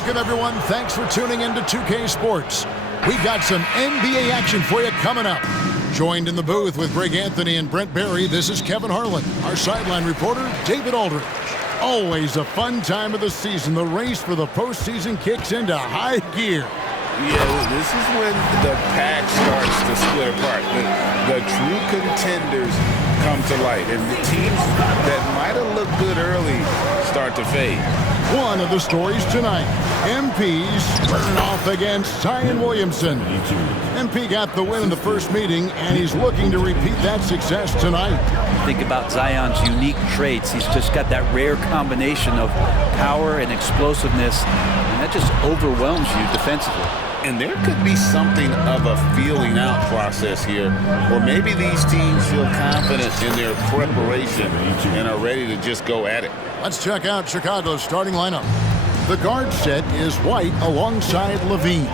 Welcome, everyone. Thanks for tuning in to 2K Sports. We've got some NBA action for you coming up. Joined in the booth with Greg Anthony and Brent Barry, this is Kevin Harlan. Our sideline reporter, David Aldridge. Always a fun time of the season. The race for the postseason kicks into high gear. Yeah, this is when the pack starts to split apart. The true contenders come to light, and the teams that might have looked good early start to fade. One of the stories tonight, MP's squaring off against Zion Williamson. MP got the win in the first meeting, and he's looking to repeat that success tonight. Think about Zion's unique traits. He's just got that rare combination of power and explosiveness, and that just overwhelms you defensively. And there could be something of a feeling out process here, or maybe these teams feel confident in their preparation and are ready to just go at it. Let's check out Chicago's starting lineup. The guard set is White alongside Levine.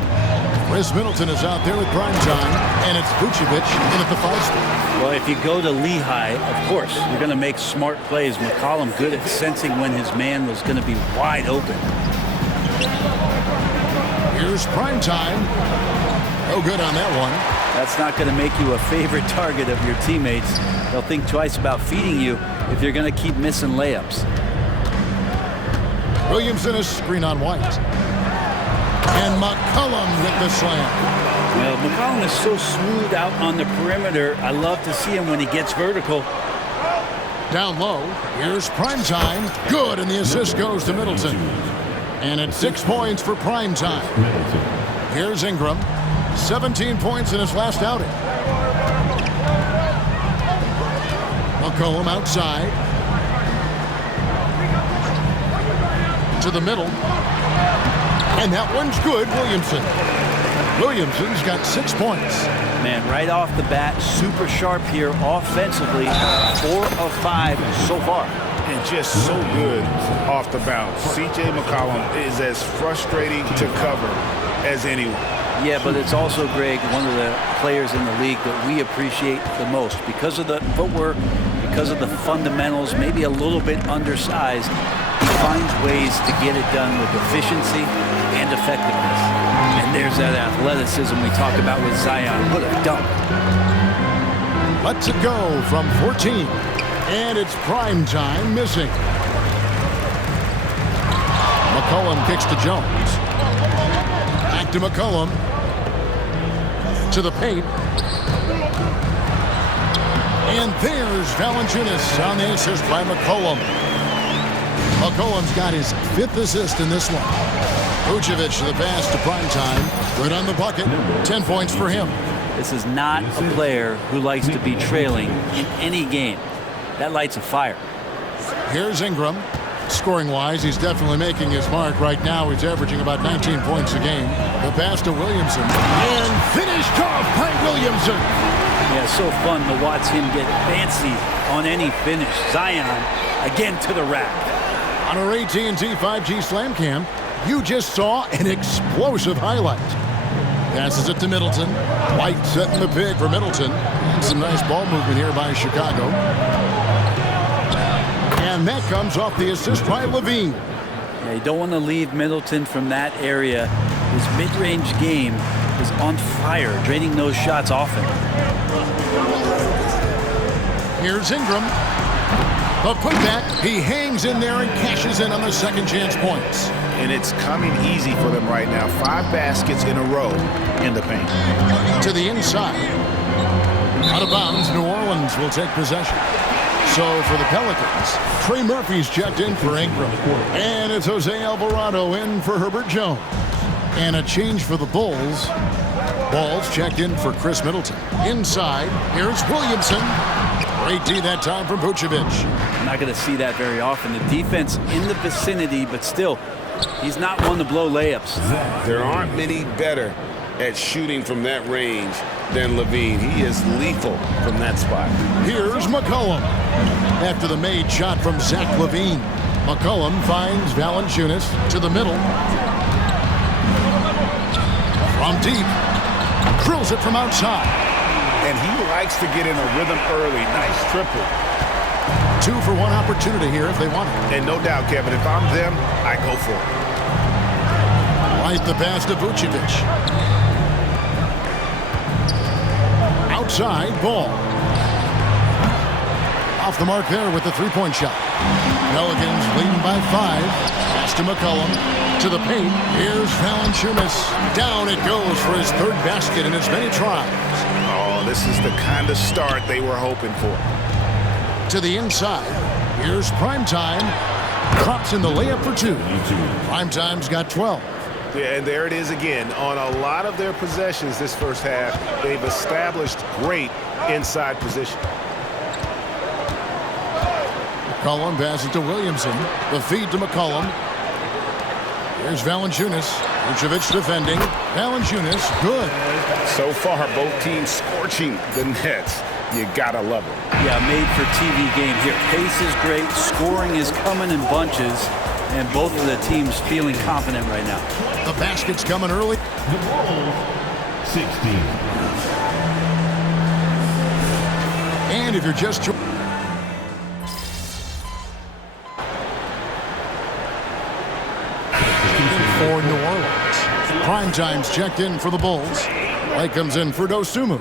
Chris Middleton is out there with prime time, and it's Vucevic in at the 5 spot. Well, if you go to Lehigh, of course, you're going to make smart plays. McCollum good at sensing when his man was going to be wide open. Here's prime time. No good on that one. That's not going to make you a favorite target of your teammates. They'll think twice about feeding you if you're going to keep missing layups. Williamson is screen on White. And McCollum with the slam. Well, McCollum is so smooth out on the perimeter. I love to see him when he gets vertical. Down low, here's prime time. Good, and the assist goes to Middleton. And it's 6 points for prime time. Here's Ingram. 17 points in his last outing. McCollum outside. To the middle. And that one's good, Williamson. Williamson's got 6 points. Man, right off the bat, super sharp here offensively. 4 of 5 so far. And just so good off the bounce. C.J. McCollum is as frustrating to cover as anyone. Yeah, but it's also, Greg, one of the players in the league that we appreciate the most. Because of the footwork, because of the fundamentals, maybe a little bit undersized, he finds ways to get it done with efficiency and effectiveness. And there's that athleticism we talk about with Zion. What a dunk. Let's it go from 14. And it's prime time missing. McCollum kicks to Jones. Back to McCollum. To the paint. And there's Valanciunas on the assist by McCollum. McCollum's got his 5th assist in this one. Vucevic to the pass to prime time. Good on the bucket. 10 points for him. This is not a player who likes to be trailing in any game. That lights a fire. Here's Ingram. Scoring-wise, he's definitely making his mark. Right now, he's averaging about 19 points a game. The pass to Williamson. And finished off by Williamson. Yeah, so fun to watch him get fancy on any finish. Zion, again to the rack. On our AT&T 5G Slam Cam, you just saw an explosive highlight. Passes it to Middleton. White setting the pick for Middleton. And some nice ball movement here by Chicago. And that comes off the assist by Levine. Yeah, you don't want to leave Middleton from that area. His mid-range game is on fire, draining those shots often. Here's Ingram. The putback. He hangs in there and cashes in on the second chance points. And it's coming easy for them right now. 5 baskets in a row in the paint. To the inside. Out of bounds, New Orleans will take possession. So for the Pelicans, Trey Murphy's checked in for Ingram. And it's Jose Alvarado in for Herbert Jones. And a change for the Bulls. Ball's checked in for Chris Middleton. Inside, here's Williamson. Great D that time from Vucevic. I'm not going to see that very often. The defense in the vicinity, but still, he's not one to blow layups. There aren't many better at shooting from that range than Levine. He is lethal from that spot. Here's McCollum. After the made shot from Zach LaVine, McCollum finds Valanciunas to the middle. From deep. Drills it from outside. And he likes to get in a rhythm early. Nice triple. 2 for 1 opportunity here if they want it. And no doubt, Kevin, if I'm them, I go for it. Right the pass to Vucevic. Outside, Ball. Off the mark there with the three-point shot. Pelicans leading by 5. Pass to McCollum. To the paint. Here's Valanciunas. Down it goes for his third basket in as many tries. Oh, this is the kind of start they were hoping for. To the inside. Here's Primetime. Drops in the layup for 2. Primetime's got 12. Yeah, and there it is again. On a lot of their possessions this first half, they've established great inside position. McCollum passes to Williamson. The feed to McCollum. Here's Valanciunas. Vucevic defending. Valanciunas, good. So far, both teams scorching the Nets. You gotta love it. Yeah, made for TV game here. Pace is great. Scoring is coming in bunches. And both of the teams feeling confident right now. The basket's coming early. The Bulls, 16. And if you're just for New Orleans. Primetime's checked in for the Bulls. Light comes in for Dosunmu.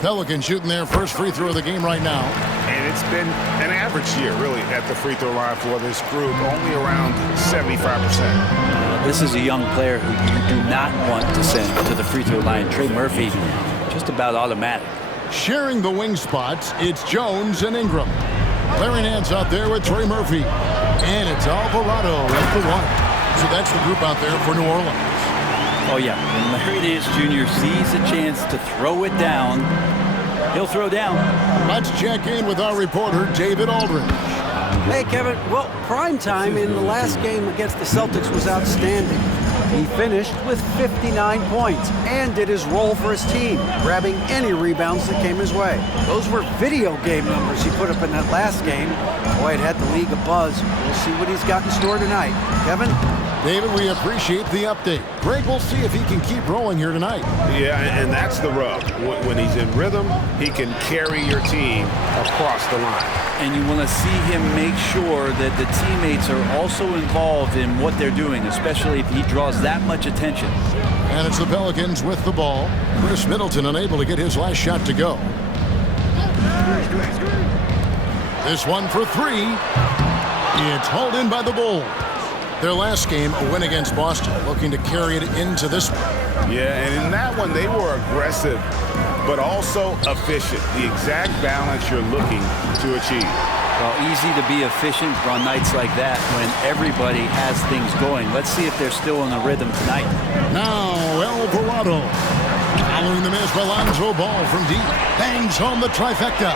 Pelicans shooting their first free throw of the game right now. And it's been an average year, really, at the free throw line for this group, only around 75%. This is a young player who you do not want to send to the free throw line. Trey Murphy, just about automatic. Sharing the wing spots, it's Jones and Ingram. Clearing hands out there with Trey Murphy. And it's Alvarado at the 1. So that's the group out there for New Orleans. Oh, yeah. When Larry Nance Jr. sees a chance to throw it down, he'll throw down. Let's check in with our reporter, David Aldridge. Hey, Kevin. Well, Primetime in the last game against the Celtics was outstanding. He finished with 59 points and did his role for his team, grabbing any rebounds that came his way. Those were video game numbers he put up in that last game. Boy, it had the league abuzz. We'll see what he's got in store tonight. Kevin? David, we appreciate the update. Greg, we'll see if he can keep rolling here tonight. Yeah, and that's the rub. When he's in rhythm, he can carry your team across the line. And you want to see him make sure that the teammates are also involved in what they're doing, especially if he draws that much attention. And it's the Pelicans with the ball. Chris Middleton unable to get his last shot to go. This one for 3. It's hauled in by the Bulls. Their last game, a win against Boston, looking to carry it into this one. Yeah, and in that one, they were aggressive, but also efficient. The exact balance you're looking to achieve. Well, easy to be efficient on nights like that when everybody has things going. Let's see if they're still in the rhythm tonight. Now, Alvarado. Following the miss by Lonzo Ball from deep. Bangs home the trifecta.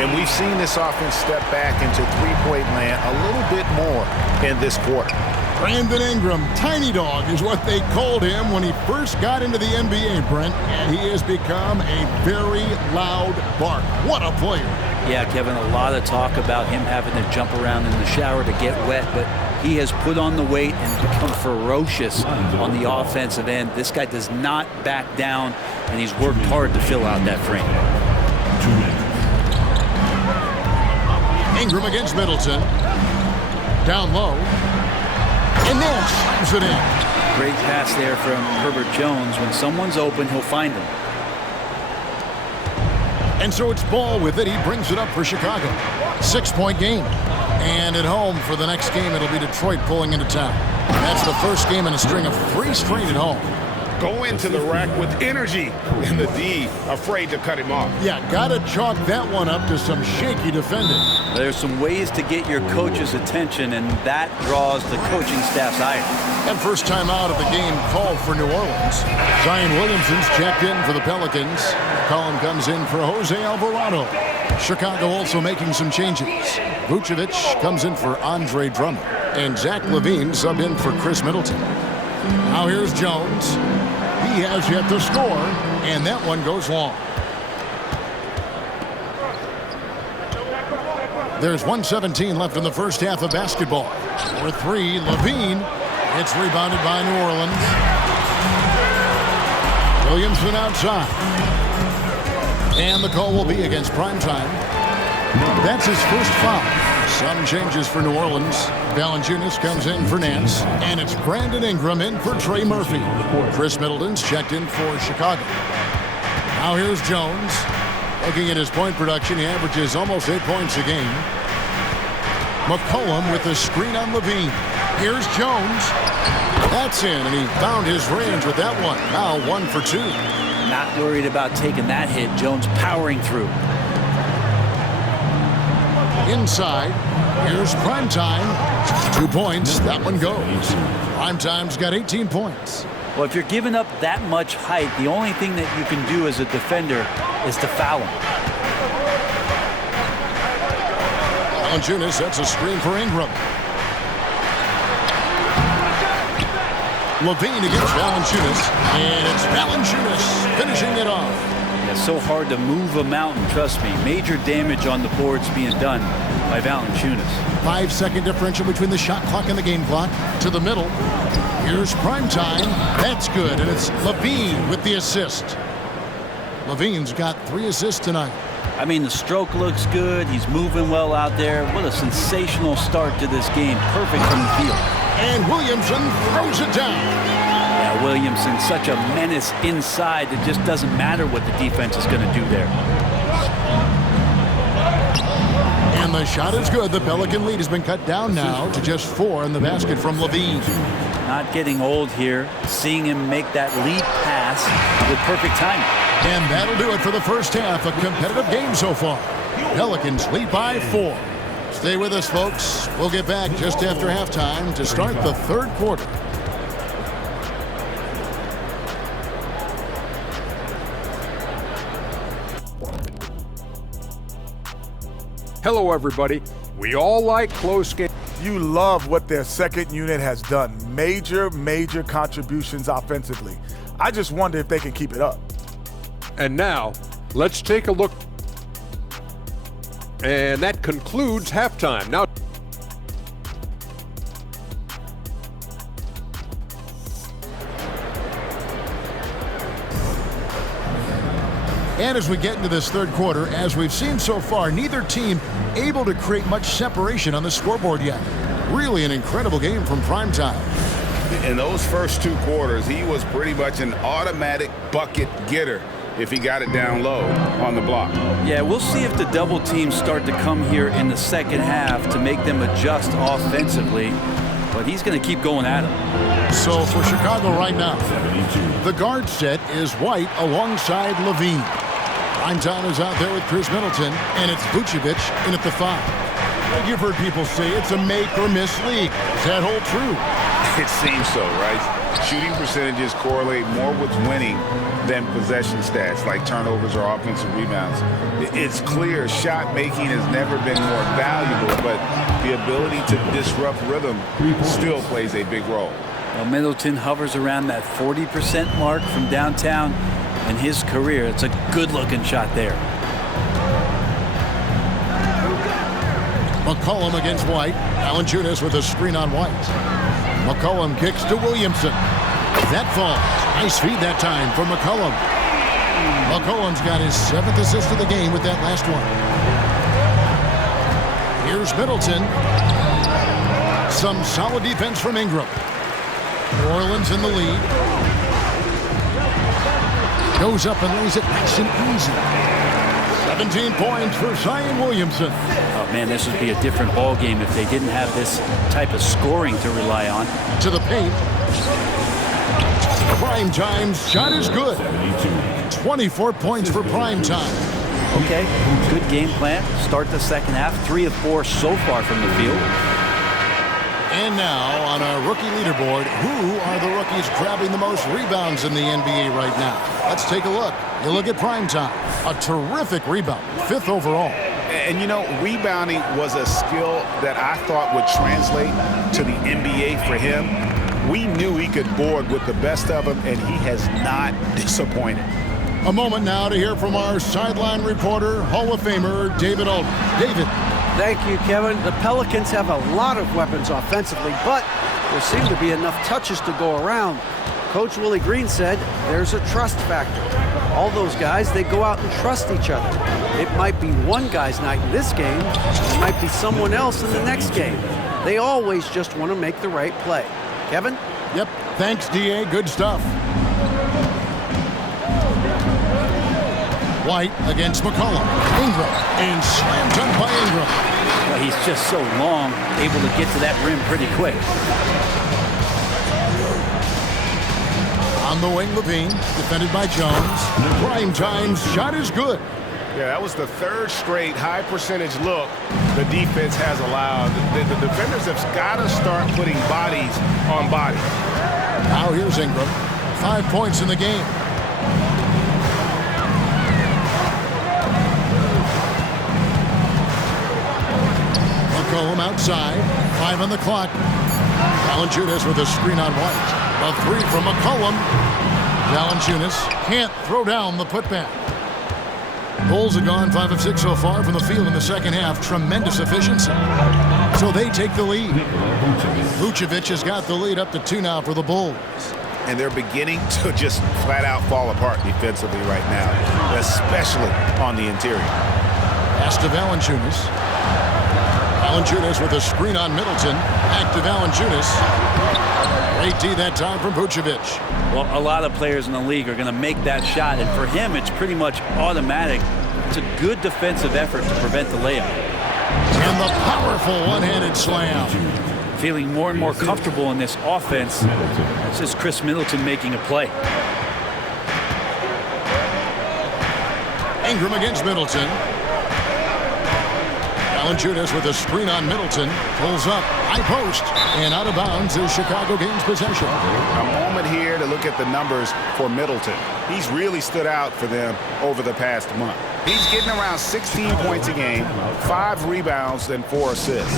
And we've seen this offense step back into three-point land a little bit more in this quarter. Brandon Ingram, Tiny Dog is what they called him when he first got into the NBA, Brent. And he has become a very loud bark. What a player. Yeah, Kevin, a lot of talk about him having to jump around in the shower to get wet, but he has put on the weight and become ferocious on the offensive end. This guy does not back down, and he's worked hard to fill out that frame. 2 minutes. Ingram against Middleton. Down low. And then slams it in. Great pass there from Herbert Jones. When someone's open, he'll find him. And so it's Ball with it. He brings it up for Chicago. 6-point game. And at home for the next game, it'll be Detroit pulling into town. That's the first game in a string of 3 straight at home. Go into the rack with energy, and the D afraid to cut him off. Yeah, gotta chalk that one up to some shaky defending. There's some ways to get your coach's attention, and that draws the coaching staff's ire. And first time out of the game called for New Orleans. Zion Williamson's checked in for the Pelicans. Colin comes in for Jose Alvarado. Chicago also making some changes. Vucevic comes in for Andre Drummond. And Zach LaVine subbed in for Chris Middleton. Now here's Jones. He has yet to score, and that one goes long. There's 1:17 left in the first half of basketball. For 3, LaVine. It's rebounded by New Orleans. Williamson outside. And the call will be against Primetime. That's his first foul. Some changes for New Orleans. Valanciunas comes in for Nance, and it's Brandon Ingram in for Trey Murphy. Chris Middleton's checked in for Chicago. Now here's Jones. Looking at his point production, he averages almost 8 points a game. McCollum with the screen on Levine. Here's Jones. That's in, and he found his range with that one. Now 1 for 2. Not worried about taking that hit. Jones powering through. Inside, here's Primetime. 2 points, that one goes. Primetime's got 18 points. Well, if you're giving up that much height, the only thing that you can do as a defender is to foul him. Valanciunas sets a screen for Ingram. Levine against Valanciunas, and it's Valanciunas finishing it off. It's so hard to move a mountain, trust me. Major damage on the boards being done by Valanciunas. 5-second differential between the shot clock and the game clock. To the middle. Here's Primetime. That's good, and it's Levine with the assist. Levine's got 3 assists tonight. I mean, the stroke looks good. He's moving well out there. What a sensational start to this game. Perfect from the field. And Williamson throws it down. Yeah, Williamson, such a menace inside. It just doesn't matter what the defense is going to do there. And the shot is good. The Pelican lead has been cut down now to just 4 in the basket from Levine. Not getting old here. Seeing him make that lead pass with perfect timing. And that'll do it for the first half. A competitive game so far. Pelicans lead by 4. Stay with us, folks. We'll get back just after halftime to start the third quarter. Hello, everybody. We all like close games. You love what their second unit has done. Major contributions offensively. I just wonder if they can keep it up. And now, let's take a look. And that concludes halftime. Now, and as we get into this third quarter, as we've seen so far, neither team able to create much separation on the scoreboard yet. Really an incredible game from Primetime. In those first 2 quarters, he was pretty much an automatic bucket getter if he got it down low on the block. Yeah, we'll see if the double teams start to come here in the second half to make them adjust offensively. But he's going to keep going at him. So for Chicago right now, the guard set is White alongside Levine. Primetime is out there with Chris Middleton, and it's Vucevic in at the 5. You've heard people say it's a make-or-miss league. Does that hold true? It seems so, right? Shooting percentages correlate more with winning than possession stats like turnovers or offensive rebounds. It's clear shot making has never been more valuable, but the ability to disrupt rhythm still plays a big role. Well, Middleton hovers around that 40% mark from downtown in his career. It's a good-looking shot there. McCollum against White. Valanciunas with a screen on White. McCollum kicks to Williamson. That falls. Nice feed that time for McCollum. McCollum's got his 7th assist of the game with that last one. Here's Middleton. Some solid defense from Ingram. New Orleans in the lead. Goes up and lays it nice and easy. 17 points for Zion Williamson. Oh, man, this would be a different ball game if they didn't have this type of scoring to rely on. To the paint. Primetime's shot is good. 24 points for Primetime. Okay, good game plan. Start the second half. 3 of 4 so far from the field. And now on our rookie leaderboard, who are the rookies grabbing the most rebounds in the NBA right now? Let's take a look. You look at Primetime. A terrific rebound, 5th overall. And, you know, rebounding was a skill that I thought would translate to the NBA for him. We knew he could board with the best of them, and he has not disappointed. A moment now to hear from our sideline reporter, Hall of Famer David Aldridge. David. Thank you, Kevin. The Pelicans have a lot of weapons offensively, but there seem to be enough touches to go around. Coach Willie Green said there's a trust factor. All those guys, they go out and trust each other. It might be one guy's night in this game. It might be someone else in the next game. They always just want to make the right play. Kevin? Yep. Thanks, D.A. Good stuff. White against McCollum. Ingram. And slam dunk by Ingram. Well, he's just so long, able to get to that rim pretty quick. On the wing, Levine. Defended by Jones. Prime time's shot is good. Yeah, that was the third straight high percentage look the defense has allowed. The defenders have got to start putting bodies on bodies. Now here's Ingram. 5 points in the game. McCollum outside. 5 on the clock. Valanciunas with a screen on White. A 3 from McCollum. Valanciunas can't throw down the putback. Bulls have gone 5 of 6 so far from the field in the second half. Tremendous efficiency. So they take the lead. Vucevic has got the lead up to 2 now for the Bulls. And they're beginning to just flat out fall apart defensively right now, especially on the interior. Pass to Valanciunas. Valanciunas with a screen on Middleton. Back to Valanciunas. Great D that time from Vucevic. Well, a lot of players in the league are going to make that shot, and for him, it's pretty much automatic. It's a good defensive effort to prevent the layup. And the powerful one-handed slam. Feeling more and more comfortable in this offense. This is Chris Middleton making a play. Ingram against Middleton. Valanciunas with a screen on Middleton. Pulls up, high post, and out of bounds as Chicago gains possession. A moment here to look at the numbers for Middleton. He's really stood out for them over the past month. He's getting around 16 points a game, 5 rebounds, and 4 assists.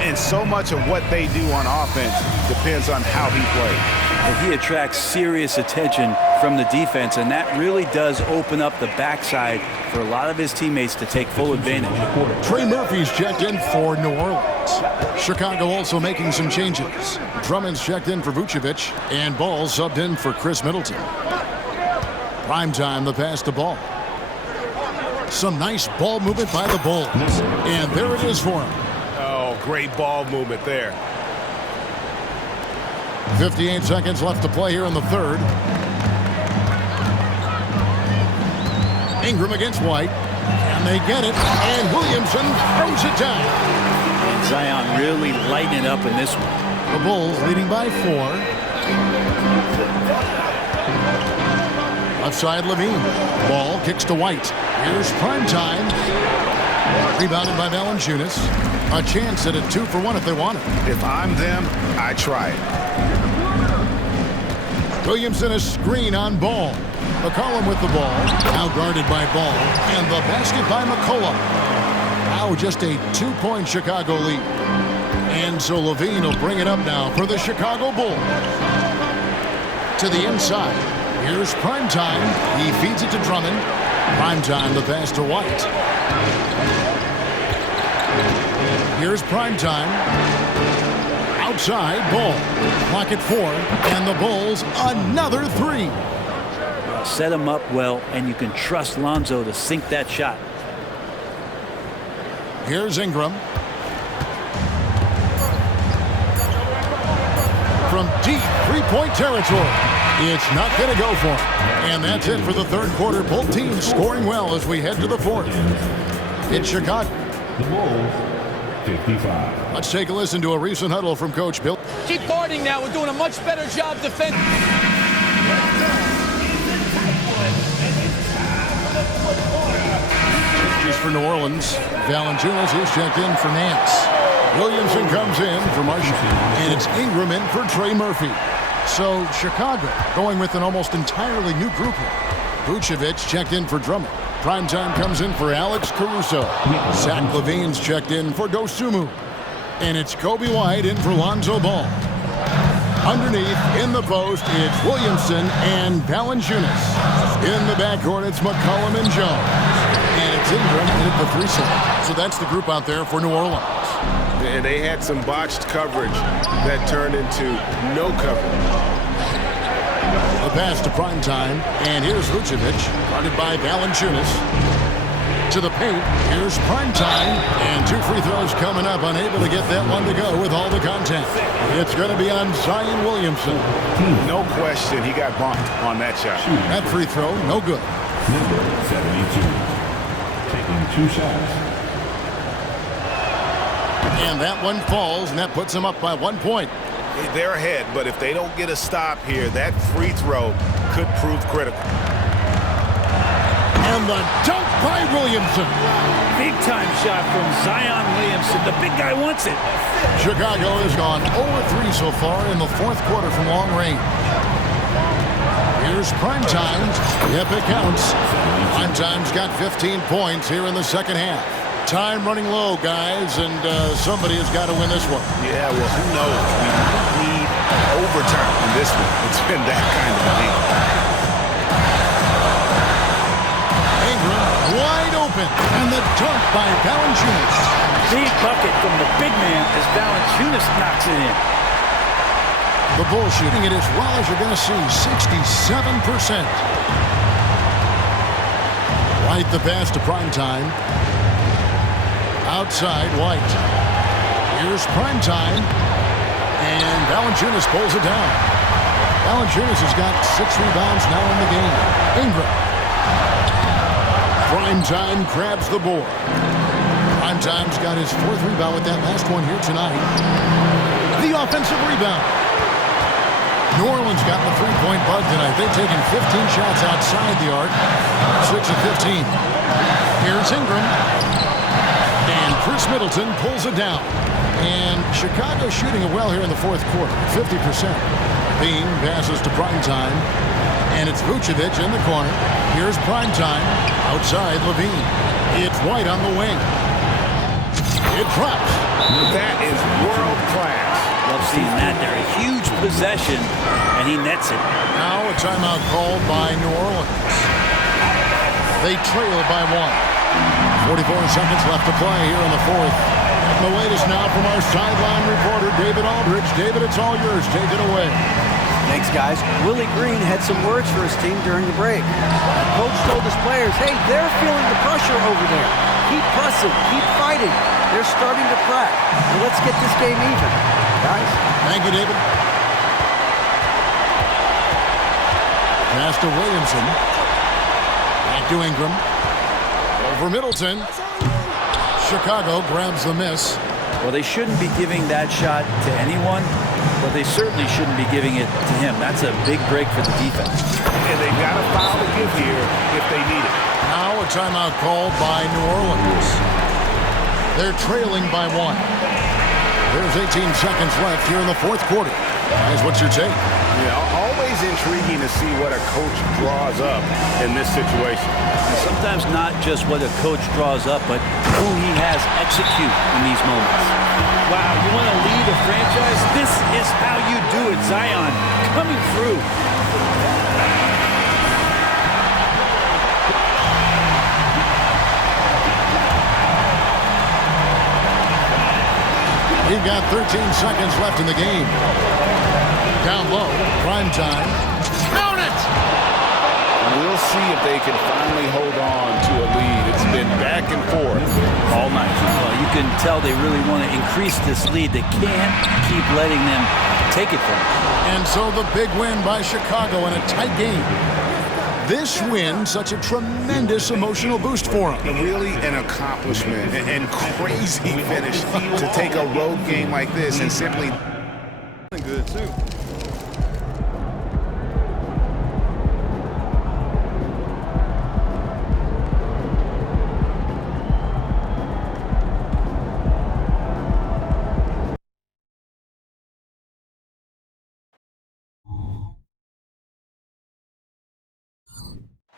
And so much of what they do on offense depends on how he plays. And he attracts serious attention from the defense, and that really does open up the backside for a lot of his teammates to take full advantage. Trey Murphy's checked in for New Orleans. Chicago also making some changes. Drummond's checked in for Vucevic, and Ball subbed in for Chris Middleton. Primetime, the pass to Ball. Some nice ball movement by the Bulls. And there it is for him. Oh, great ball movement there. 58 seconds left to play here in the third. Ingram against White. And they get it. And Williamson throws it down. And Zion really lighting it up in this one. The Bulls leading by 4. Left side, Levine. Ball kicks to White. Here's primetime. Rebounded by Valanciunas. A chance at a 2-for-1 if they want it. If I'm them, I try it. Williamson a screen on Ball. McCollum with the ball. Now guarded by Ball. And the basket by McCollum. Now just a 2-point Chicago lead. And so Levine will bring it up now for the Chicago Bulls. To the inside. Here's primetime. He feeds it to Drummond. Primetime, the pass to White. Here's primetime. Outside, Ball. Clock at 4. And the Bulls, another 3. Set him up well, and you can trust Lonzo to sink that shot. Here's Ingram. From deep three-point territory. It's not going to go for him. And that's it for the third quarter. Both teams scoring well as we head to the fourth. It's Chicago. The Bulls, 55. Let's take a listen to a recent huddle from Coach Bill. Keep guarding now. We're doing a much better job defending. Just for New Orleans, Valanciunas is checked in for Nance. Williamson comes in for Marshall. And it's Ingram in for Trey Murphy. So Chicago going with an almost entirely new group here. Vucevic checked in for Drummond. Primetime comes in for Alex Caruso. Zach LaVine's checked in for Dosunmu. And it's Kobe White in for Lonzo Ball. Underneath, in the post, it's Williamson and Valanciunas. In the backcourt, it's McCollum and Jones. And it's Ingram in at the 3 slot. So that's the group out there for New Orleans. And they had some botched coverage that turned into no coverage. pass to Primetime, and here's Vucevic, guarded by Valanciunas. To the paint, here's Primetime, and 2 free throws coming up, unable to get that one to go with all the contact. It's going to be on Zion Williamson. No question, he got bumped on that shot. That free throw, no good. Number 72. Taking 2 shots. And that one falls, and that puts them up by 1 point. They're ahead, but if they don't get a stop here, that free throw could prove critical. And the dunk by Williamson. Big time shot from Zion Williamson. The big guy wants it. Chicago has gone 0-3 so far in the 4th quarter from long range. Here's Primetime. Yep, it counts. Primetime's got 15 points here in the second half. Time running low, guys, and somebody has got to win this one. Yeah, well, who knows? We need overtime in this one. It's been that kind of a game. Ingram wide open, and the dunk by Valanciunas. Big bucket from the big man as Valanciunas knocks it in. The Bulls shooting it as well as you're going to see, 67%. Right the pass to Primetime. Outside, White. Here's Primetime. And Valanciunas pulls it down. Valanciunas has got 6 rebounds now in the game. Ingram. Primetime grabs the board. Primetime's got his 4th rebound with that last one here tonight. The offensive rebound. New Orleans got the 3-point bug tonight. They've taken 15 shots outside the arc. 6 of 15. Here's Ingram. And Chris Middleton pulls it down. And Chicago shooting it well here in the 4th quarter. 50%. Bean passes to Primetime. And it's Vucevic in the corner. Here's Primetime. Outside Levine. It's White on the wing. It drops. That is world class. Love seeing that there. A huge possession, and he nets it. Now a timeout called by New Orleans. They trail it by 1. 44 seconds left to play here in the 4th. And the latest now from our sideline reporter, David Aldridge. David, it's all yours. Take it away. Thanks, guys. Willie Green had some words for his team during the break. Coach told his players, hey, they're feeling the pressure over there. Keep pressing. Keep fighting. They're starting to crack. And let's get this game even. Guys. Thank you, David. Pass to Williamson. Back to Ingram. Over Middleton. Chicago grabs the miss. Well, they shouldn't be giving that shot to anyone, but they certainly shouldn't be giving it to him. That's a big break for the defense. And they've got a foul to give here if they need it. Now a timeout called by New Orleans. They're trailing by 1. There's 18 seconds left here in the 4th quarter. Guys, what's your take? Yeah, always intriguing to see what a coach draws up in this situation. And sometimes not just what a coach draws up, but who he has execute in these moments. Wow, you want to lead a franchise? This is how you do it. Zion coming through. We've got 13 seconds left in the game. Down low, Primetime. Count it! We'll see if they can finally hold on to a lead. It's been back and forth all night. Well, you can tell they really want to increase this lead. They can't keep letting them take it from them. And so the big win by Chicago in a tight game. This win, such a tremendous emotional boost for them. Really an accomplishment and crazy finish to take a road game like this and simply good too.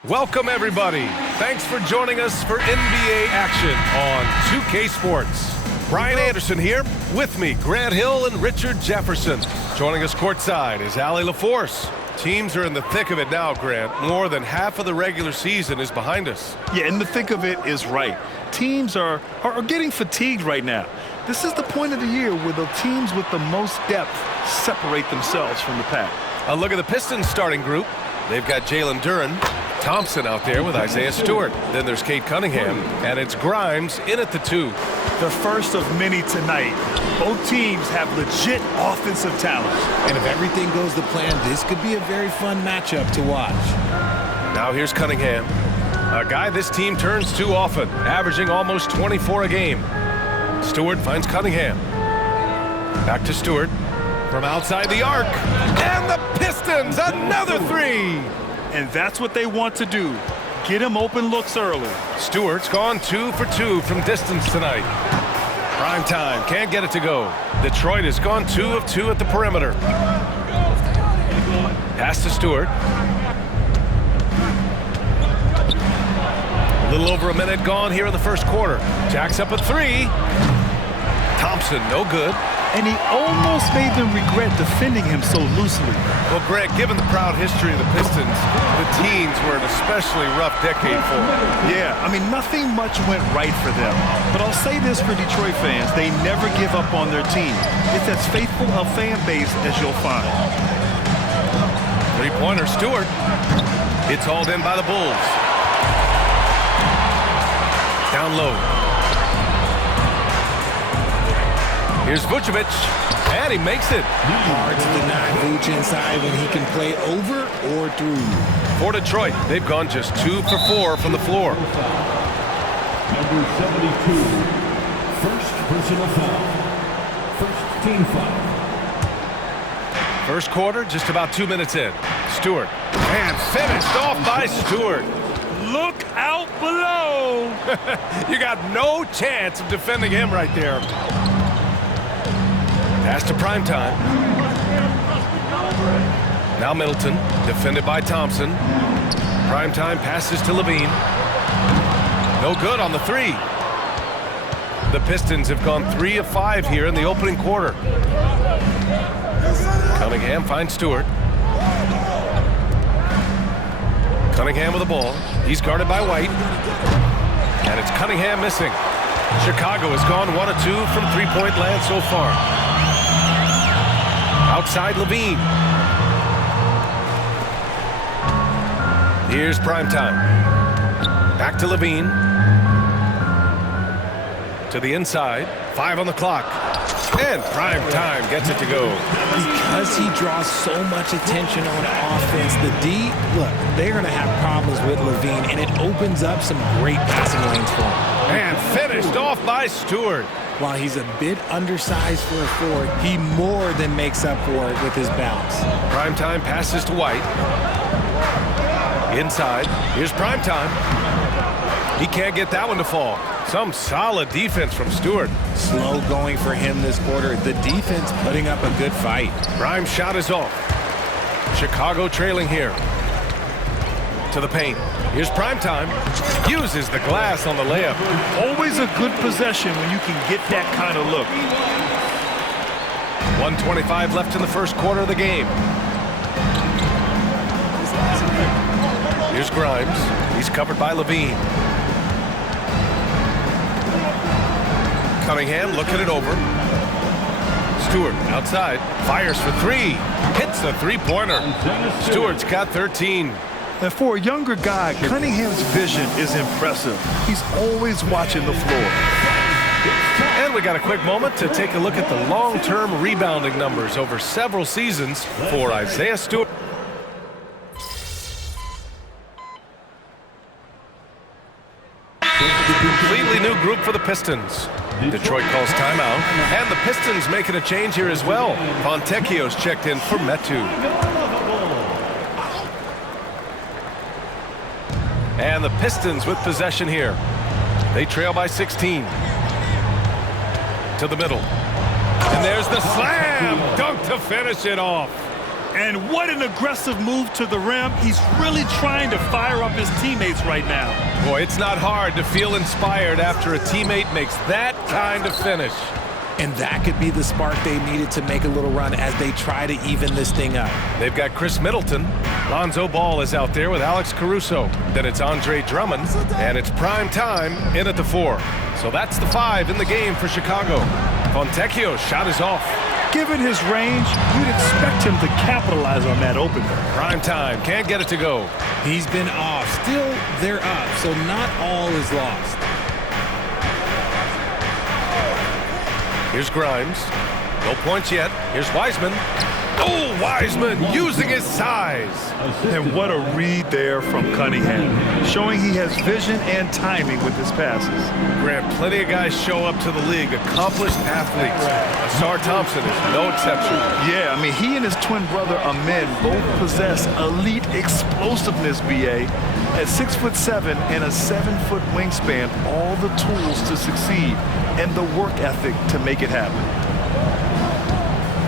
Welcome, everybody. Thanks for joining us for NBA action on 2K Sports. Brian Anderson here. With me, Grant Hill and Richard Jefferson. Joining us courtside is Allie LaForce. Teams are in the thick of it now, Grant. More than half of the regular season is behind us. Yeah, in the thick of it is right. Teams are getting fatigued right now. This is the point of the year where the teams with the most depth separate themselves from the pack. A look at the Pistons starting group. They've got Jalen Duren, Thompson out there with Isaiah Stewart. Then there's Cade Cunningham, and it's Grimes in at the 2. The first of many tonight. Both teams have legit offensive talent. And if everything goes to plan, this could be a very fun matchup to watch. Now here's Cunningham, a guy this team turns to often, averaging almost 24 a game. Stewart finds Cunningham. Back to Stewart from outside the arc. And the Pistons, another 3. And that's what they want to do. Get him open looks early. Stewart's gone 2 for 2 from distance tonight. Prime time, can't get it to go. Detroit has gone 2 of 2 at the perimeter. Pass to Stewart. A little over a minute gone here in the first quarter. Jacks up a 3. Thompson, no good. And he almost made them regret defending him so loosely. Well, Greg, given the proud history of the Pistons, the teens were an especially rough decade for them. Yeah, I mean, nothing much went right for them. But I'll say this for Detroit fans, they never give up on their team. It's as faithful a fan base as you'll find. Three-pointer, Stewart. It's hauled in by the Bulls. Down low. Here's Vucevic, and he makes it. Hard to deny Vuce inside when he can play over or through. For Detroit, they've gone just 2 for 4 from the floor. Number 72, first personal foul. First team foul. First quarter, just about 2 minutes in. Stewart, and finished off by Stewart. Look out below. You got no chance of defending him right there. Pass to Primetime. Now Middleton, defended by Thompson. Primetime passes to Levine. No good on the 3. The Pistons have gone 3 of 5 here in the opening quarter. Cunningham finds Stewart. Cunningham with the ball. He's guarded by White. And it's Cunningham missing. Chicago has gone 1 of 2 from three-point land so far. Outside Levine. Here's Primetime. Back to Levine. To the inside. 5 on the clock. And Primetime gets it to go. Because he draws so much attention on offense, the D, look, they're going to have problems with Levine, and it opens up some great passing lanes for him. And finished off by Stewart. While he's a bit undersized for a forward, he more than makes up for it with his bounce. Primetime passes to White. Inside. Here's Primetime. He can't get that one to fall. Some solid defense from Stewart. Slow going for him this quarter. The defense putting up a good fight. Grimes' shot is off. Chicago trailing here. To the paint. Here's Primetime. Uses the glass on the layup. Always a good possession when you can get that kind of look. 1:25 left in the first quarter of the game. Here's Grimes. He's covered by Levine. Cunningham looking it over. Stewart outside. Fires for 3. Hits the three-pointer. Stewart's got 13. And for a younger guy, Cunningham's vision is impressive. He's always watching the floor. And we got a quick moment to take a look at the long-term rebounding numbers over several seasons for Isaiah Stewart. Completely new group for the Pistons. Detroit calls timeout. And the Pistons making a change here as well. Fontecchio's checked in for Metu. And the Pistons with possession here. They trail by 16. To the middle. And there's the slam dunk to finish it off. And what an aggressive move to the rim. He's really trying to fire up his teammates right now. Boy, it's not hard to feel inspired after a teammate makes that kind of finish. And that could be the spark they needed to make a little run as they try to even this thing up. They've got Chris Middleton. Lonzo Ball is out there with Alex Caruso. Then it's Andre Drummond. And it's Primetime in at the 4. So that's the 5 in the game for Chicago. Fontecchio's shot is off. Given his range, you'd expect him to capitalize on that opening. Prime time, can't get it to go. He's been off. Still, they're up, so not all is lost. Here's Grimes. No points yet. Here's Wiseman. Oh, Wiseman using his size. And what a read there from Cunningham, showing he has vision and timing with his passes. Grant, plenty of guys show up to the league, accomplished athletes. Asar Thompson is no exception. Yeah, I mean, he and his twin brother Amin both possess elite explosiveness, B.A. At 6'7" and a 7-foot wingspan, all the tools to succeed and the work ethic to make it happen.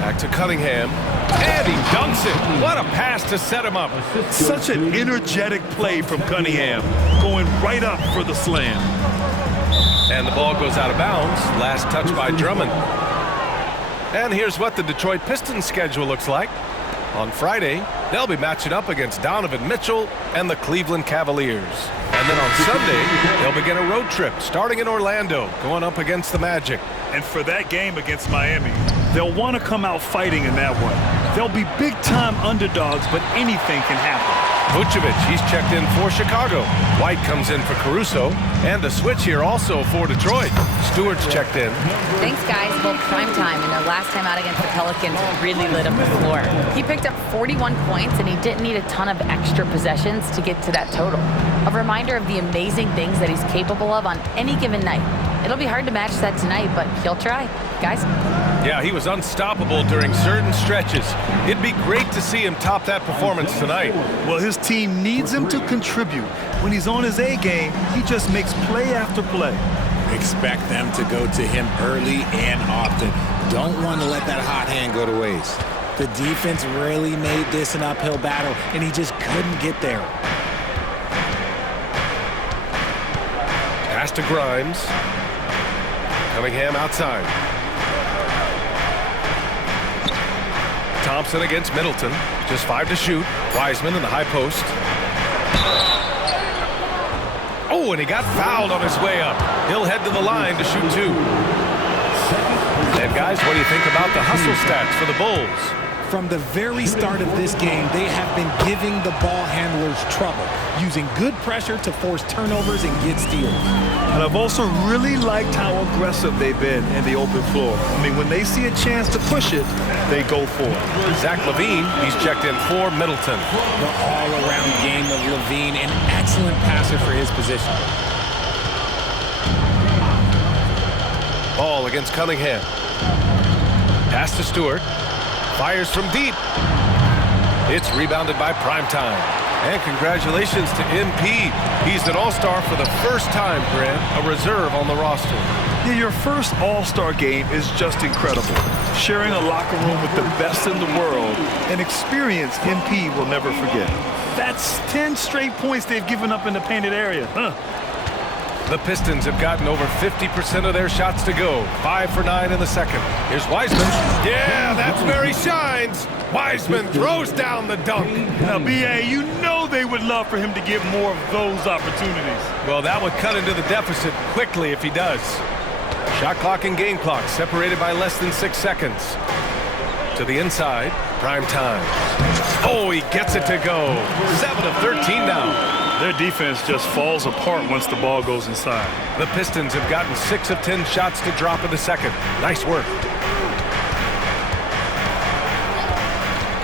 Back to Cunningham. And he dunks it. What a pass to set him up. Such an energetic play from Cunningham, going right up for the slam. And the ball goes out of bounds. Last touch by Drummond. And here's what the Detroit Pistons schedule looks like. On Friday, they'll be matching up against Donovan Mitchell and the Cleveland Cavaliers. And then on Sunday, they'll begin a road trip starting in Orlando, going up against the Magic. And for that game against Miami, they'll want to come out fighting in that one. They'll be big-time underdogs, but anything can happen. Vucevic, he's checked in for Chicago. White comes in for Caruso. And a switch here also for Detroit. Stewart's checked in. Thanks, guys. Both primetime and their last time out against the Pelicans really lit up the floor. He picked up 41 points, and he didn't need a ton of extra possessions to get to that total. A reminder of the amazing things that he's capable of on any given night. It'll be hard to match that tonight, but he'll try. Guys? Yeah, he was unstoppable during certain stretches. It'd be great to see him top that performance tonight. Well, his team needs him to contribute. When he's on his A game, he just makes play after play. Expect them to go to him early and often. Don't want to let that hot hand go to waste. The defense really made this an uphill battle, and he just couldn't get there. Pass to Grimes. Cunningham outside. Thompson against Middleton. Just 5 to shoot. Wiseman in the high post. Oh, and he got fouled on his way up. He'll head to the line to shoot 2. And guys, what do you think about the hustle stats for the Bulls? From the very start of this game, they have been giving the ball handlers trouble, using good pressure to force turnovers and get steals. And I've also really liked how aggressive they've been in the open floor. I mean, when they see a chance to push it, they go for it. Zach LaVine, he's checked in for Middleton. The all-around game of LaVine, an excellent passer for his position. Ball against Cunningham. Pass to Stewart. Fires from deep. It's rebounded by Primetime. And congratulations to MP. He's an all-star for the first time, Grant, a reserve on the roster. Yeah, your first all-star game is just incredible. Sharing a locker room with the best in the world, an experience MP will never forget. That's 10 straight points they've given up in the painted area. The Pistons have gotten over 50% of their shots to go. 5 for 9 in the second. Here's Wiseman. Yeah, that's where he shines. Wiseman throws down the dunk. Now, B.A., you know they would love for him to get more of those opportunities. Well, that would cut into the deficit quickly if he does. Shot clock and game clock separated by less than 6 seconds. To the inside, Prime time. Oh, he gets it to go. 7 of 13 now. Their defense just falls apart once the ball goes inside. The Pistons have gotten 6 of 10 shots to drop in the second. Nice work.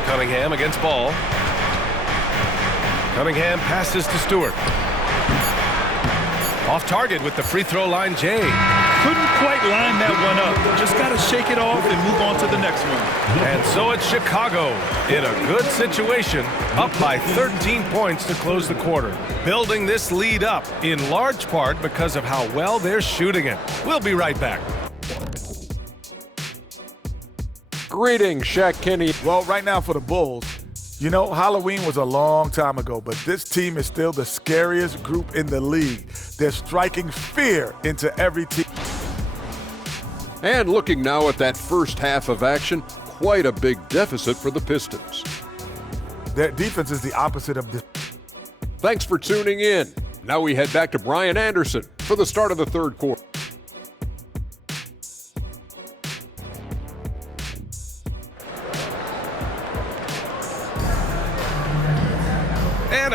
Cunningham against Ball. Cunningham passes to Stewart. Off target with the free throw line, Jay. Couldn't quite line that one up. Just got to shake it off and move on to the next one. And so it's Chicago in a good situation, up by 13 points to close the quarter. Building this lead up in large part because of how well they're shooting it. We'll be right back. Greetings, Shaq Kenny. Well, right now for the Bulls, you know, Halloween was a long time ago, but this team is still the scariest group in the league. They're striking fear into every team. And looking now at that first half of action, quite a big deficit for the Pistons. Their defense is the opposite of this. Thanks for tuning in. Now we head back to Brian Anderson for the start of the third quarter.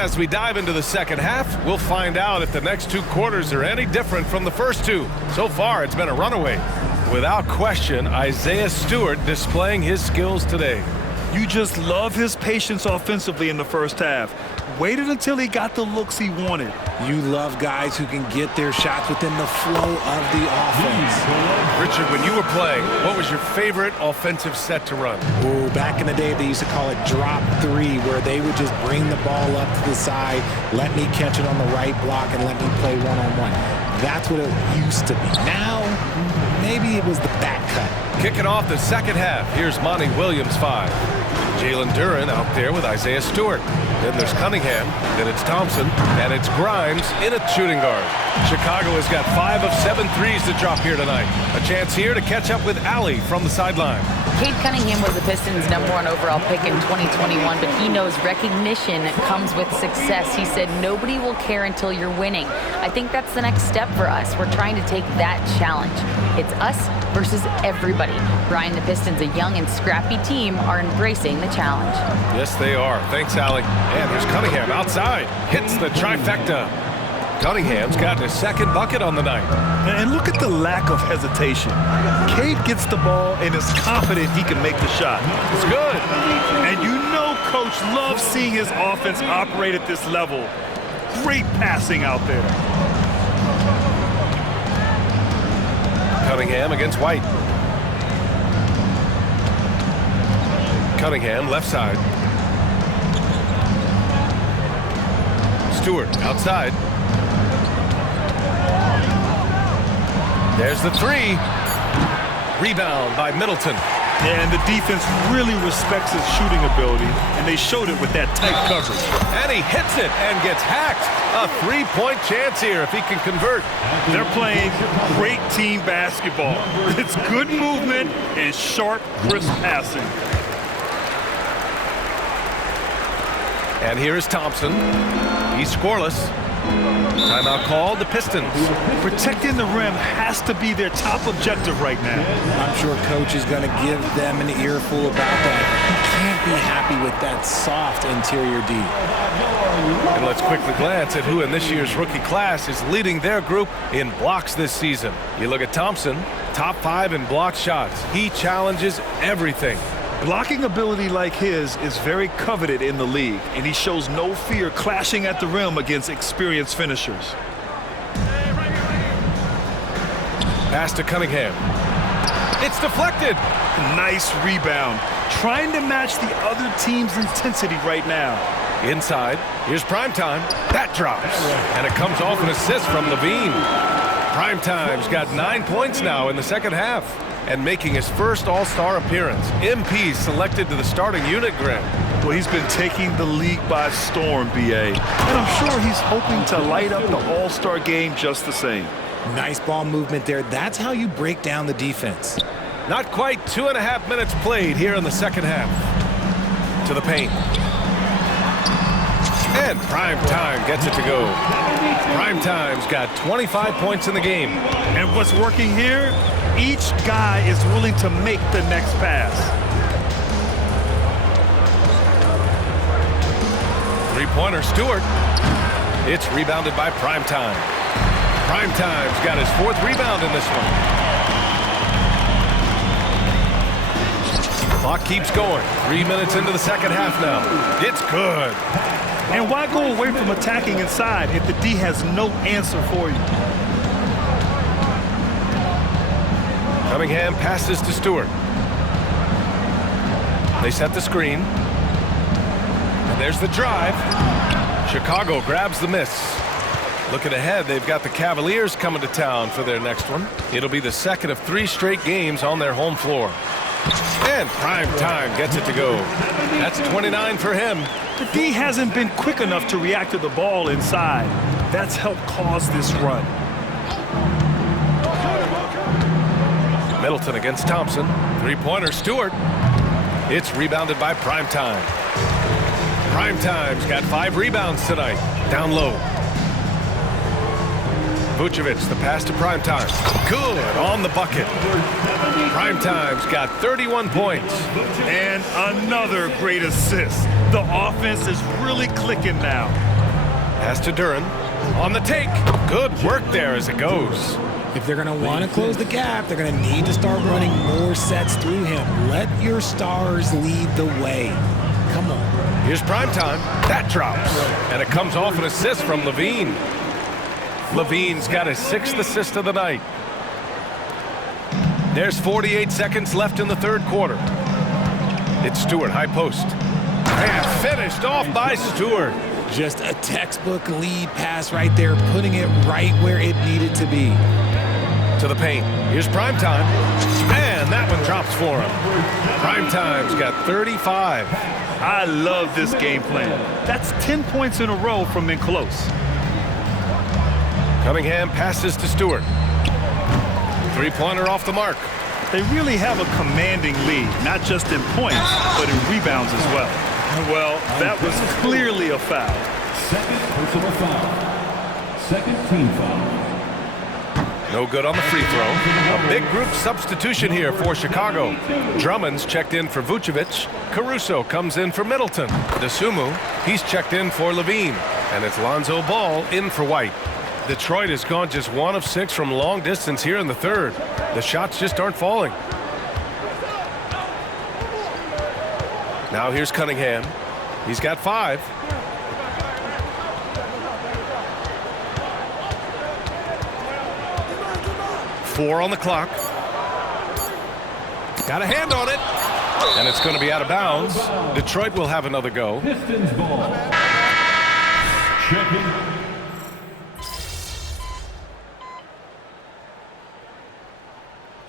As we dive into the second half, we'll find out if the next 2 quarters are any different from the first 2. So far, it's been a runaway. Without question, Isaiah Stewart displaying his skills today. You just love his patience offensively in the first half. Waited until he got the looks he wanted. You love guys who can get their shots within the flow of the offense. Richard, when you were playing, what was your favorite offensive set to run? Oh, back in the day, they used to call it drop 3, where they would just bring the ball up to the side, let me catch it on the right block, and let me play one-on-one. That's what it used to be. Now, maybe it was the back cut. Kicking off the second half, here's Monty Williams 5. Jalen Duren out there with Isaiah Stewart. Then there's Cunningham, then it's Thompson, and it's Grimes in at shooting guard. Chicago has got 5 of 7 threes to drop here tonight. A chance here to catch up with Allie from the sideline. Cade Cunningham was the Pistons' #1 overall pick in 2021, but he knows recognition comes with success. He said, nobody will care until you're winning. I think that's the next step for us. We're trying to take that challenge. It's us versus everybody. Brian, the Pistons, a young and scrappy team, are embracing the challenge. Yes, they are. Thanks, Allie. And there's Cunningham outside. Hits the trifecta. Cunningham's got his second bucket on the night. And look at the lack of hesitation. Cade gets the ball and is confident he can make the shot. It's good. And you know Coach loves seeing his offense operate at this level. Great passing out there. Cunningham against White. Cunningham left side. Stewart outside. There's the 3. Rebound by Middleton. Yeah, and the defense really respects his shooting ability, and they showed it with that tight coverage. And he hits it and gets hacked. A 3-point chance here if he can convert. They're playing great team basketball. It's good movement and sharp, crisp passing. And here is Thompson. He's scoreless. Timeout called, the Pistons. Protecting the rim has to be their top objective right now. I'm sure Coach is going to give them an earful about that. He can't be happy with that soft interior D. And let's quickly glance at who in this year's rookie class is leading their group in blocks this season. You look at Thompson, top 5 in blocked shots. He challenges everything. Blocking ability like his is very coveted in the league, and he shows no fear clashing at the rim against experienced finishers. Pass to Cunningham. It's deflected. Nice rebound. Trying to match the other team's intensity right now. Inside, here's Primetime. That drops, and it comes off an assist from Levine. Primetime's got 9 points now in the second half. And making his first All-Star appearance. MP selected to the starting unit, Grant. Well, he's been taking the league by storm, B.A. And I'm sure he's hoping to light up the All-Star game just the same. Nice ball movement there. That's how you break down the defense. Not quite 2.5 minutes played here in the second half. To the paint. And Primetime gets it to go. Primetime's got 25 points in the game. And what's working here? Each guy is willing to make the next pass. 3-pointer Stewart. It's rebounded by Primetime. Primetime's got his 4th rebound in this one. Clock keeps going. 3 minutes into the second half now. It's good. And why go away from attacking inside if the D has no answer for you? Cunningham passes to Stewart. They set the screen. And there's the drive. Chicago grabs the miss. Looking ahead, they've got the Cavaliers coming to town for their next one. It'll be the second of 3 straight games on their home floor. And Primetime gets it to go. That's 29 for him. The D hasn't been quick enough to react to the ball inside. That's helped cause this run. Middleton against Thompson. 3-pointer Stewart. It's rebounded by Primetime. Primetime's got 5 rebounds tonight. Down low. Vucevic, the pass to Primetime. Good on the bucket. Primetime's got 31 points. And another great assist. The offense is really clicking now. Pass to Duran. On the take. Good work there as it goes. If they're going to want to close the gap, they're going to need to start running more sets through him. Let your stars lead the way. Come on. Here's Primetime. That drops. And it comes off an assist from Levine. Levine's got his 6th assist of the night. There's 48 seconds left in the third quarter. It's Stewart, high post. And finished off by Stewart. Just a textbook lead pass right there, putting it right where it needed to be. To the paint. Here's Primetime. And that one drops for him. Primetime's got 35. I love this game plan. That's 10 points in a row from in close. Cunningham passes to Stewart. Three-pointer off the mark. They really have a commanding lead, not just in points, but in rebounds as well. Well, that was clearly a foul. Second personal foul. Second team foul. No good on the free throw. A big group substitution here for Chicago. Drummond's checked in for Vucevic. Caruso comes in for Middleton. DeSumo, he's checked in for Levine. And it's Lonzo Ball in for White. Detroit has gone just 1 of 6 from long distance here in the third. The shots just aren't falling. Now here's Cunningham. He's got 5. Four on the clock. Got a hand on it. And it's going to be out of bounds. Detroit will have another go. Pistons ball. Checking.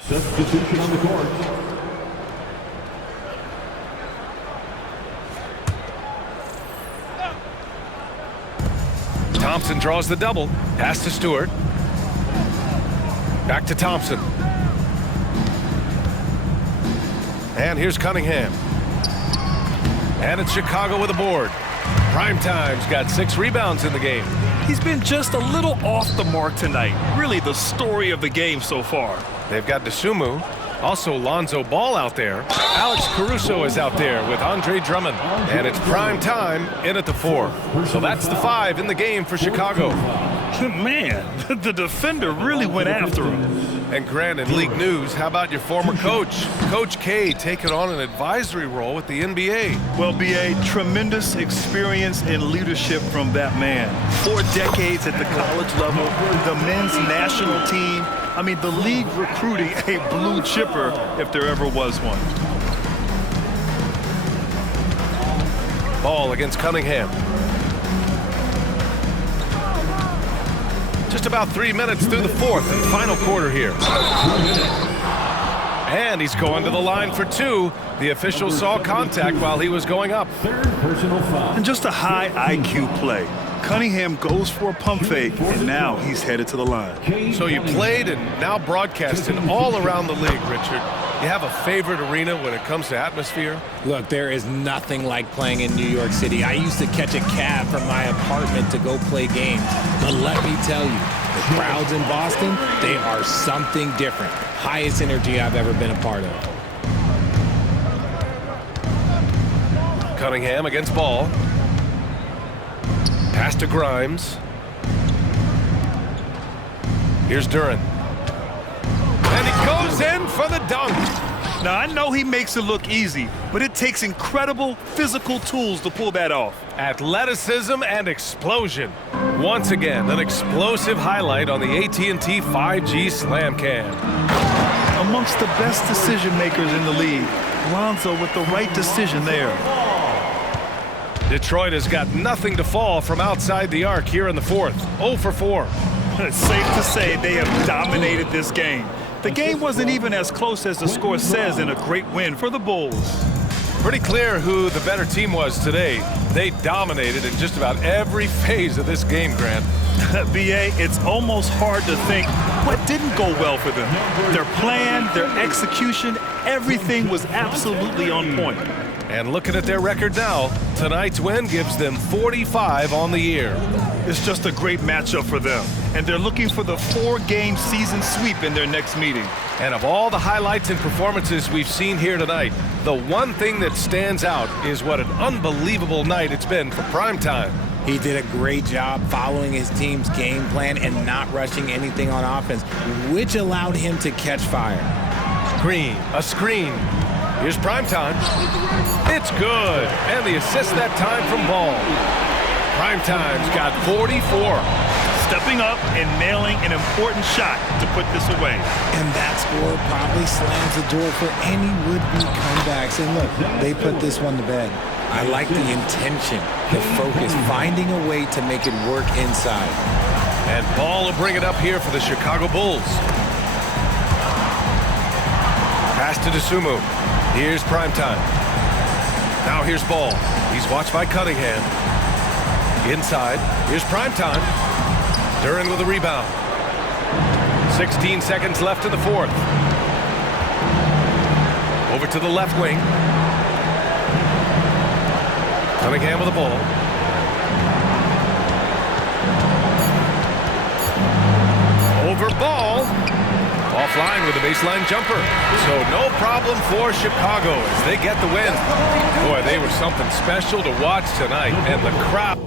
Substitution on the court. Thompson draws the double. Pass to Stewart. Back to Thompson. And here's Cunningham. And it's Chicago with a board. Primetime's got 6 rebounds in the game. He's been just a little off the mark tonight. Really the story of the game so far. They've got DeSumo. Also Lonzo Ball out there. Alex Caruso is out there with Andre Drummond. And it's prime time in at the 4. So that's the 5 in the game for Chicago. Man, the defender really went after him. And Grant, in league news, how about your former coach? Coach K taking on an advisory role with the NBA. Well, B.A., tremendous experience and leadership from that man. 4 decades at the college level, the men's national team. I mean, the league recruiting a blue chipper if there ever was one. Ball against Cunningham. Just about 3 minutes through the fourth and final quarter here. And he's going to the line for 2. The official saw contact while he was going up. Third personal foul. And just a high IQ play. Cunningham goes for a pump fake, and now he's headed to the line. So you played and now broadcasted all around the league, Richard. You have a favorite arena when it comes to atmosphere? Look, there is nothing like playing in New York City. I used to catch a cab from my apartment to go play games. But let me tell you, the crowds in Boston, they are something different. Highest energy I've ever been a part of. Cunningham against Ball. Pass to Grimes. Here's Duran. And he goes in for the dunk. Now, I know he makes it look easy, but it takes incredible physical tools to pull that off. Athleticism and explosion. Once again, an explosive highlight on the AT&T 5G Slam Cam. Amongst the best decision makers in the league, Lonzo with the right decision there. Detroit has got nothing to fall from outside the arc here in the fourth. 0 for 4. It's safe to say they have dominated this game. The game wasn't even as close as the score says in a great win for the Bulls. Pretty clear who the better team was today. They dominated in just about every phase of this game, Grant. B.A., it's almost hard to think what didn't go well for them. Their plan, their execution, everything was absolutely on point. And looking at their record now, tonight's win gives them 45 on the year. It's just a great matchup for them. And they're looking for the 4-game season sweep in their next meeting. And of all the highlights and performances we've seen here tonight, the one thing that stands out is what an unbelievable night it's been for primetime. He did a great job following his team's game plan and not rushing anything on offense, which allowed him to catch fire. A screen. Here's Primetime. It's good. And the assist that time from Ball. Primetime's got 44. Stepping up and nailing an important shot to put this away. And that score probably slams the door for any would-be comebacks. And look, they put this one to bed. I like the intention, the focus, finding a way to make it work inside. And Ball will bring it up here for the Chicago Bulls. Pass to DeSumo. Here's Primetime. Now here's Ball. He's watched by Cunningham. Inside. Here's Primetime. Duren with a rebound. 16 seconds left in the fourth. Over to the left wing. Cunningham with the ball. Over Ball. Offline with a baseline jumper. So no problem for Chicago as they get the win. Boy, they were something special to watch tonight, and the crowd